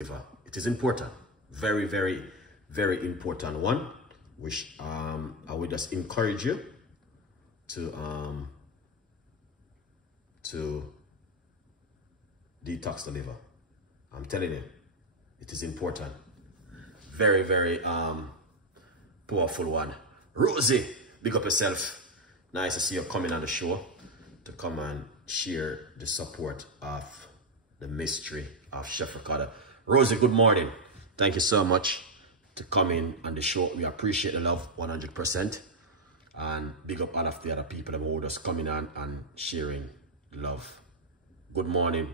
It is important, very, very, very important one, which I would just encourage you to detox the liver. I'm telling you, it is important. Very, very powerful one. Rosie, big up yourself. Nice to see you coming on the show to come and share the support of the mystery of Chef Ricardo. Rosie, good morning. Thank you so much to come in on the show. We appreciate the love 100%. And big up all of the other people who are just coming on and sharing love. Good morning,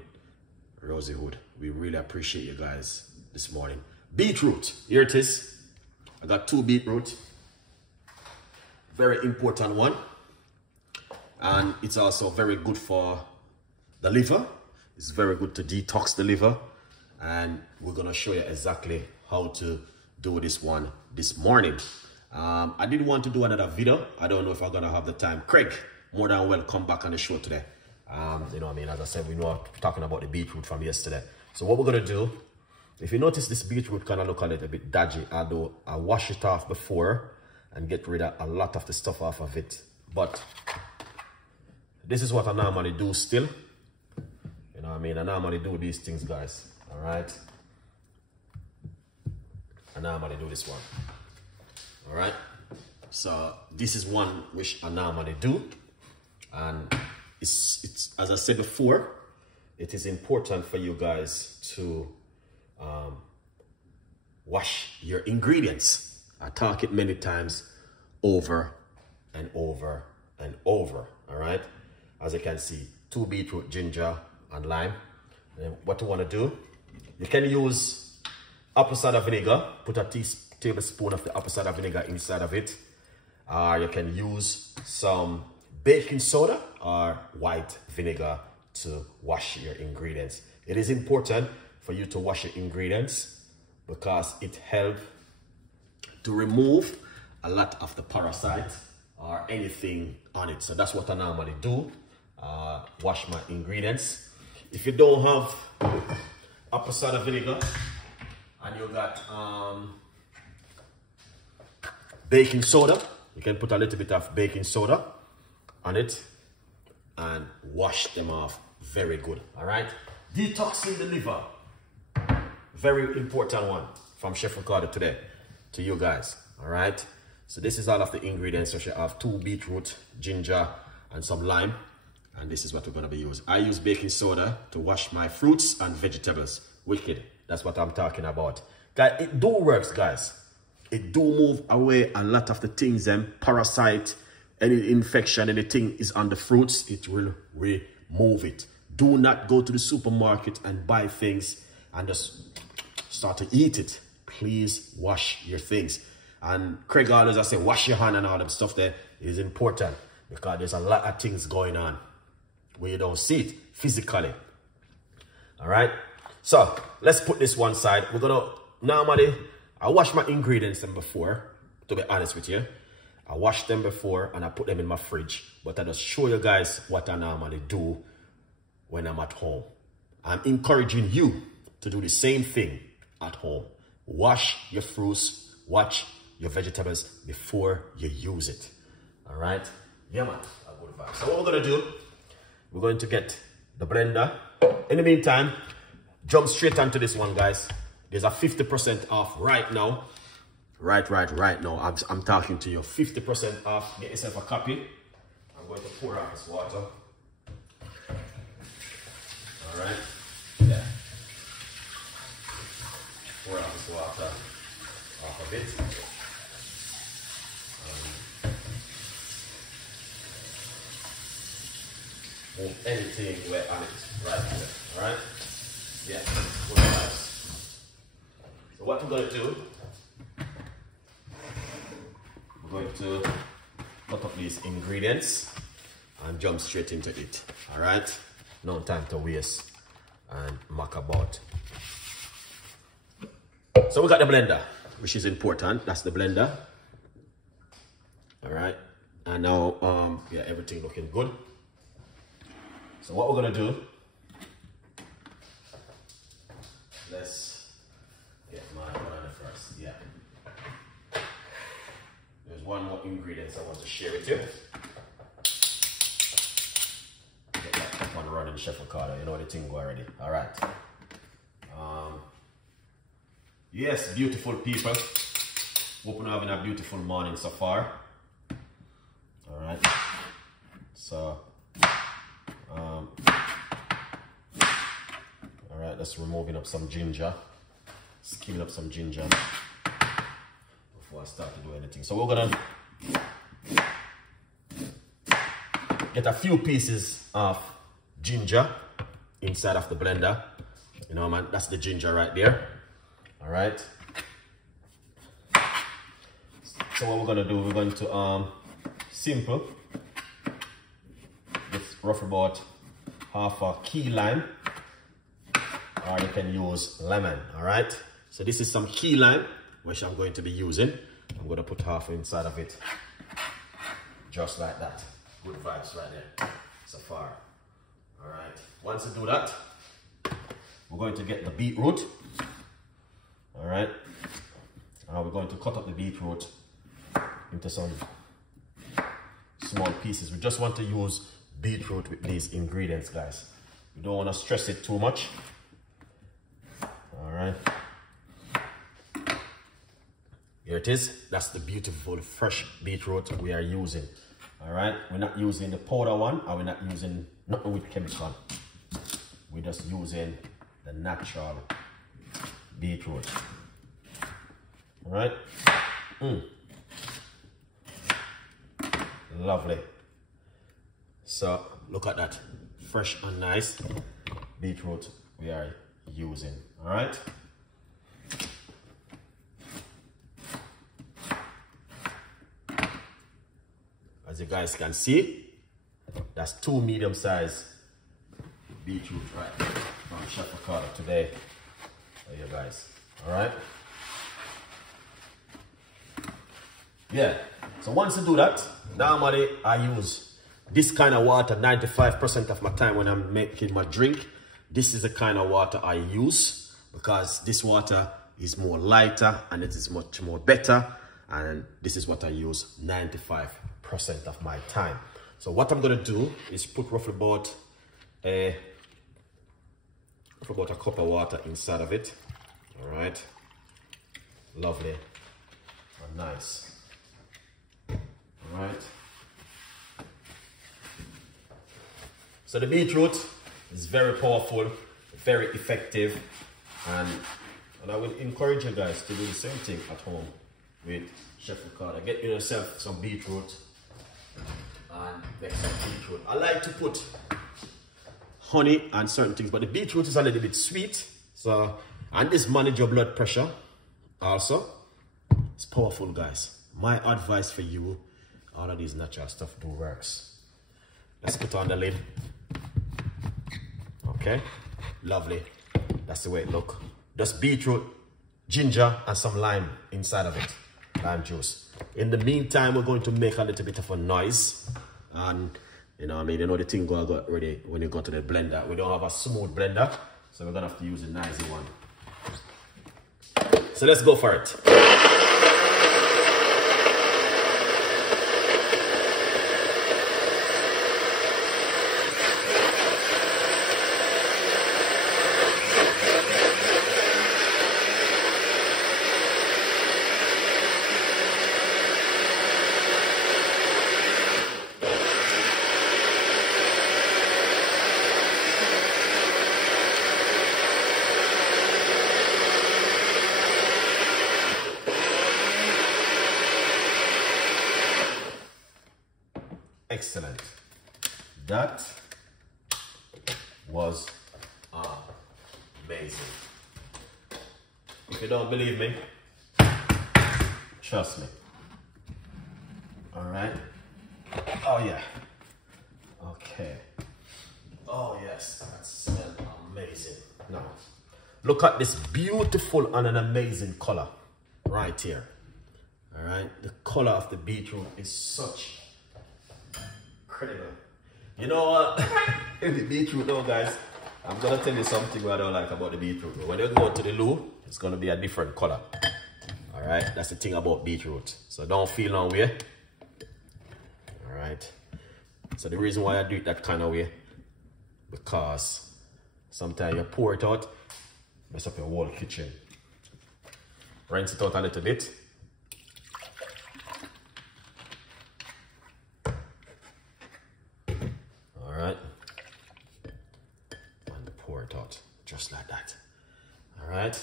Rosie Hood. We really appreciate you guys this morning. Beetroot, here it is. I got 2 beetroot. Very important one. And it's also very good for the liver. It's very good to detox the liver. And we're gonna show you exactly how to do this one this morning. I didn't want to do another video. I don't know if I'm gonna have the time. Craig, more than welcome back on the show today. You know what I mean? As I said, we know I'm talking about the beetroot from yesterday. So what we're gonna do, if you notice this beetroot kind of look a little bit dodgy, although I wash it off before and get rid of a lot of the stuff off of it. But this is what I normally do still. You know what I mean? I normally do these things, guys. All right? I normally do this one. All right? So this is one which I normally do. And it's as I said before, it is important for you guys to wash your ingredients. I talk it many times over and over and over. All right? As you can see, 2 beetroot, ginger, and lime. And what you want to do, you can use apple cider vinegar. Put a tablespoon of the apple cider vinegar inside of it. Or you can use some baking soda or white vinegar to wash your ingredients. It is important for you to wash your ingredients because it helps to remove a lot of the parasites or anything on it. So that's what I normally do. Wash my ingredients. If you don't have apple cider vinegar and you got baking soda, you can put a little bit of baking soda on it and wash them off very good. All right, detoxing the liver, very important one from Chef Ricardo today to you guys. All right, so this is all of the ingredients. So I have 2 beetroot, ginger, and some lime. And this is what we're going to be using. I use baking soda to wash my fruits and vegetables. Wicked. That's what I'm talking about. Guys, it do works, guys. It do move away a lot of the things, parasite, any infection, anything is on the fruits, it will remove it. Do not go to the supermarket and buy things and just start to eat it. Please wash your things. And Craig always I say, wash your hand and all that stuff there is important because there's a lot of things going on where you don't see it physically. All right, so let's put this one side. We're gonna normally, I wash my ingredients them before, to be honest with you. I wash them before and I put them in my fridge, but I just show you guys what I normally do when I'm at home. I'm encouraging you to do the same thing at home. Wash your fruits, wash your vegetables before you use it. All right, yeah man, I'll go back. So what we're gonna do, we're going to get the blender. In the meantime, jump straight onto this one, guys. There's a 50% off right now. Right now. I'm talking to you. 50% off. Get yourself a copy. I'm going to pour out this water. All right. Yeah. Pour out this water off of it. Move anything wet on it right here, all right? Yeah, good nice. So what we're going to do, we're going to cut up these ingredients and jump straight into it, all right? No time to waste and muck about. So we got the blender, which is important. That's the blender, all right? And now, yeah, everything looking good. So what we're gonna do, let's ingredients I want to share with you. Get that up and running, Chef Ricardo. You know the thing go already. All right. Yes, beautiful people. Hope you're having a beautiful morning so far. All right. So, all right. Let's removing up some ginger. Skimming up some ginger before I start to do anything. So we're gonna get a few pieces of ginger inside of the blender. You know, man, that's the ginger right there. All right. So what we're gonna do, we're going to simple. Just rough about half a key lime, or you can use lemon. All right. So this is some key lime, which I'm going to be using. I'm going to put half inside of it, just like that. Good vibes right there, so far. All right, once you do that, we're going to get the beetroot. All right, we're going to cut up the beetroot into some small pieces. We just want to use beetroot with these ingredients, guys. We don't want to stress it too much. All right. Here it is. That's the beautiful fresh beetroot we are using. All right, we're not using the powder one, or we're not using nothing with chemical. We're just using the natural beetroot. All right. Lovely. So look at that, fresh and nice beetroot we are using. All right. As you guys can see, that's 2 medium-sized beetroot right there from Chef Ricardo today for you guys. All right. Yeah. So once you do that, normally I use this kind of water 95% of my time when I'm making my drink. This is the kind of water I use because this water is more lighter and it is much more better. And this is what I use 95% of my time. So what I'm gonna do is put roughly about a cup of water inside of it. All right, lovely and nice. All right. So the beetroot is very powerful, very effective, and I would encourage you guys to do the same thing at home with Chef Ricardo. Get yourself some beetroot and make some beetroot. I like to put honey and certain things, but the beetroot is a little bit sweet. So, and this manage your blood pressure also. It's powerful, guys. My advice for you, all of these natural stuff do works. Let's put on the lid. Okay, lovely. That's the way it look. Just beetroot, ginger, and some lime inside of it. Lime juice. In the meantime, we're going to make a little bit of a noise. And you know, I mean, you know the thing got ready when you go to the blender. We don't have a smooth blender, so we're gonna have to use a noisy one. So let's go for it. Excellent. That was amazing. If you don't believe me, trust me. All right. Oh yeah. Okay. Oh yes, that smells amazing. Now, look at this beautiful and an amazing color right here. All right. The color of the beetroot is such incredible. You know what? The beetroot though, guys, I'm gonna tell you something what I don't like about the beetroot. When you go to the loo, it's gonna be a different color. Alright, that's the thing about beetroot. So don't feel no way. All right. So the reason why I do it that kind of way, because sometimes you pour it out, mess up your whole kitchen. Rinse it out a little bit. All right. And pour it out just like that. All right.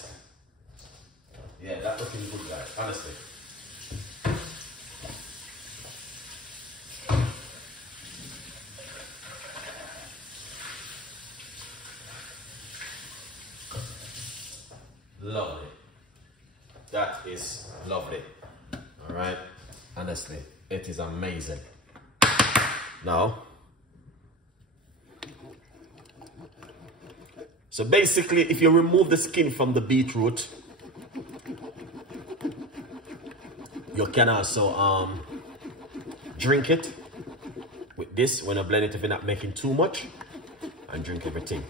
Yeah, that's looking good, guys, honestly. Lovely. That is lovely. All right. Honestly, it is amazing. Now, so basically, if you remove the skin from the beetroot, you can also drink it with this when you blend it if you're not making too much, and drink everything.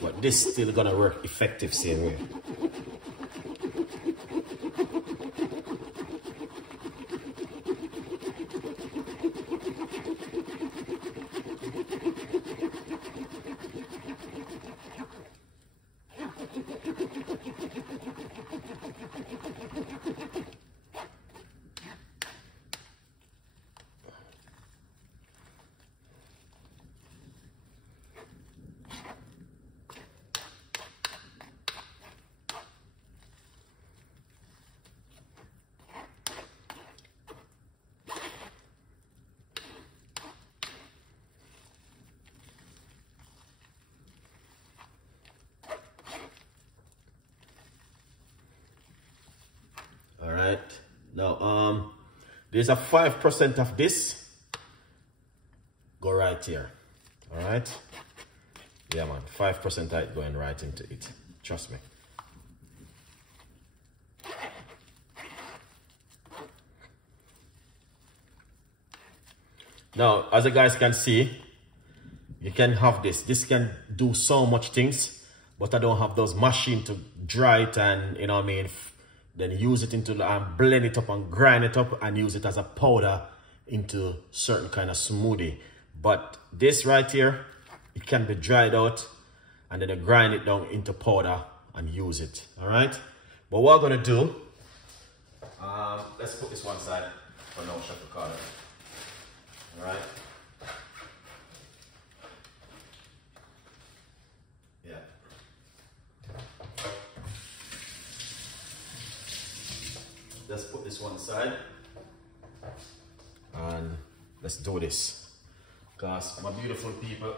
But this still gonna work effective same way. Now, there's a 5% of this. Go right here. All right. Yeah, man. 5% of it going right into it. Trust me. Now, as you guys can see, you can have this. This can do so much things, but I don't have those machines to dry it and, you know what I mean, then use it into and blend it up and grind it up and use it as a powder into certain kind of smoothie. But this right here, it can be dried out and then you grind it down into powder and use it. All right. But what we're gonna do, let's put this one side for now, Chef Ricardo. All right. Yeah. Let's put this one aside and let's do this. Because my beautiful people,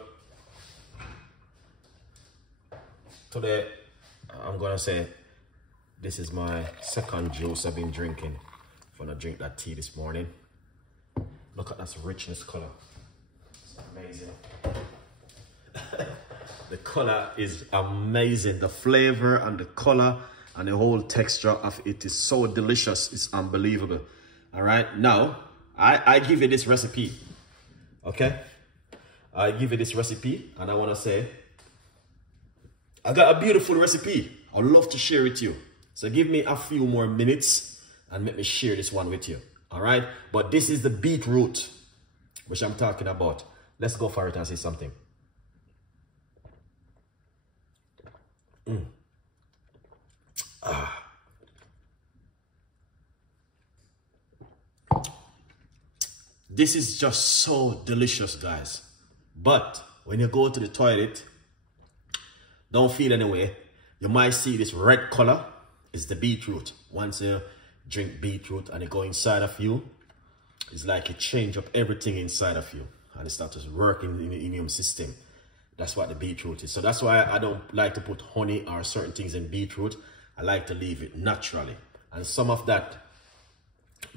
today I'm gonna say this is my second juice I've been drinking. When I drink that tea this morning. Look at that richness color. It's amazing. The color is amazing. The flavor and the color and the whole texture of it is so delicious. It's unbelievable. All right. Now, I give you this recipe. Okay. I give you this recipe and I want to say, I got a beautiful recipe. I'd love to share it with you. So give me a few more minutes and let me share this one with you. All right. But this is the beetroot, which I'm talking about. Let's go for it and say something. This is just so delicious, guys. But when you go to the toilet, don't feel any way. You might see this red color. It's the beetroot. Once you drink beetroot and it go inside of you, it's like it change up everything inside of you and it starts working in the immune system. That's what the beetroot is. So that's why I don't like to put honey or certain things in beetroot. I like to leave it naturally. And some of that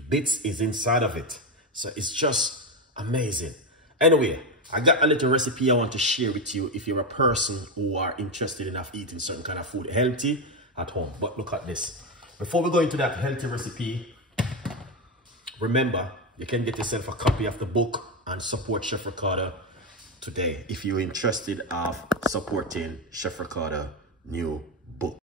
bits is inside of it. So it's just amazing. Anyway, I got a little recipe I want to share with you if you're a person who are interested in eating certain kind of food, healthy at home. But look at this. Before we go into that healthy recipe, remember, you can get yourself a copy of the book and support Chef Ricardo today if you're interested of supporting Chef Ricardo new book.